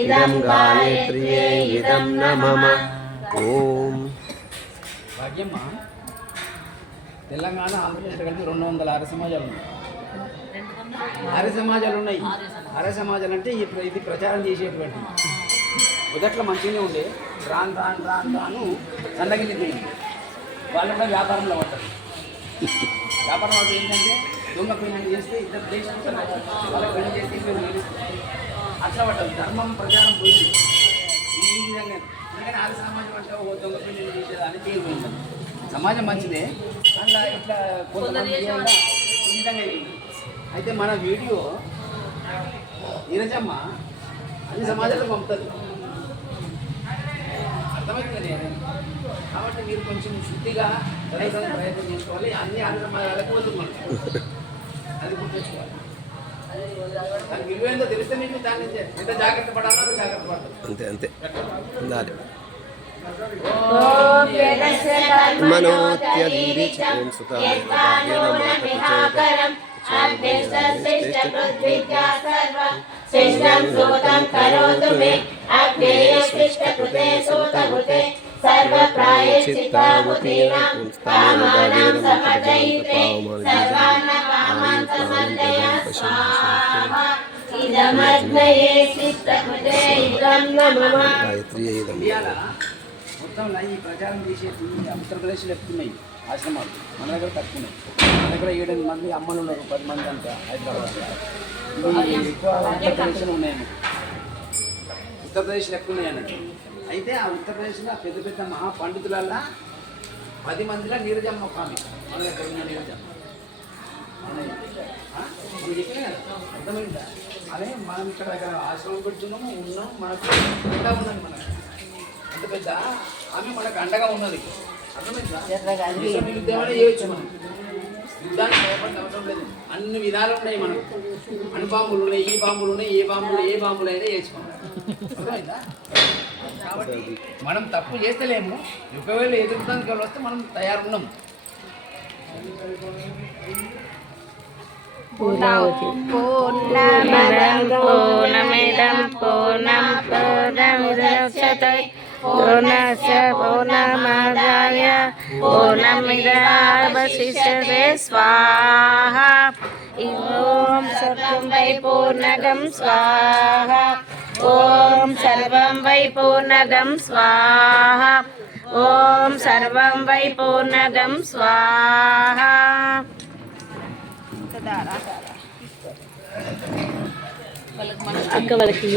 ఇదం గాయత్రియే ఇదం నమమ. ఓం. భాగ్యమ్మ తెలంగాణ ఆంధ్రప్రదేశ్ కలిపి రెండు వందల ఆరు సమాజాలు ఉన్నాయి. ఆరు సమాజాలు ఉన్నాయి. ఆర్య సమాజాలు అంటే ఇది ప్రచారం చేసేటువంటి. మొదట్లో మంచిగానే ఉండే. రాను రాను రాను రాను సన్నగిలి వాళ్ళు కూడా వ్యాపారంలో ఉంటారు వ్యాపారం వాళ్ళు ఏంటంటే దొంగ పెళ్ళి చేస్తే ఇద్దరు దేశాలు వాళ్ళకి పెళ్ళి చేస్తే అట్లా పడ్డది ధర్మం ప్రచారం పోయింది. ఈ విధంగా. అందుకని సమాజం అంటే ఓ దొంగ పెళ్ళి చేసేదాన్ని తీరిపోయింది సమాజం మంచిదే అట్లా ఇట్లా కొంతమంది ఈ విధంగా. అయితే మన వీడియో నీరజమ్మ అన్ని సమాజాలకు పంపుతుంది. అర్థమవుతుంది కాబట్టి మీరు కొంచెం శుద్ధిగా ప్రయత్నం చేసుకోవాలి. అన్ని అన్ని సమాజాలకు వదులుకోండి అంతే అంతే. ఉండాలి. మనోత్యీరిచయం సుతాగేనమాతకరం శ్రేష్టం సూతం కరోతు మే మొత్తం ఈ ప్రచారం చేసే ఉత్తరప్రదేశ్లో ఎక్కున్నాయి ఆశ్రమాలు. మన దగ్గర తక్కువన్నాయి. మన దగ్గర ఏడెనిమిది మంది అమ్మలు ఉన్నారు పది మంది అంత హైదరాబాద్. ఎక్కువ ఉత్తరప్రదేశ్లో ఉన్నాయని ఉత్తరప్రదేశ్లో ఎక్కువ అన్నట్టు. అయితే ఆ ఉత్తరప్రదేశ్లో పెద్ద పెద్ద మహా మహాపండితులల్లా పది మందిలో నీరజమ్మ స్వామి. మన దగ్గర ఉన్న నీరజమ్మ. చెప్పినా కదా అర్థమైందా? అదే మనం ఇక్కడ దగ్గర ఆశ్రమం పెడుతున్నాము ఉన్నాం మనకు అండగా ఉన్నది మనకు అంత పెద్ద ఆమె మనకు అండగా ఉన్నది అర్థమైందా చేయొచ్చు మనం యుద్ధానికి భయపడిన అవసరం లేదు అన్ని విధాలు ఉన్నాయి మనకు అన్ని బాంబులు ఉన్నాయి ఈ బాంబులు ఉన్నాయి ఏ బాంబులు ఏ బాంబులు అయినా వేసుకోవాలి అర్థమైందా కాబట్టి మనం తప్పు చేస్తలేము ఒకవేళ ఎదుర్కొడానికి వస్తే మనం తయారున్నాం పూర్ణావతి పూర్ణమదం పూర్ణమిదం పూర్ణం పూర్ణముద్యతే పూర్ణస్ పూర్ణమాదాయ పూర్ణమిదావశిష్యతే. స్వాహా. ఓం సర్వం వై పూర్ణగం స్వాహా. ఓం సర్వం వై పూర్ణగం స్వాహా. ఓం సర్వం వై పూర్ణగం స్వాహా. అక్క వాళ్ళకి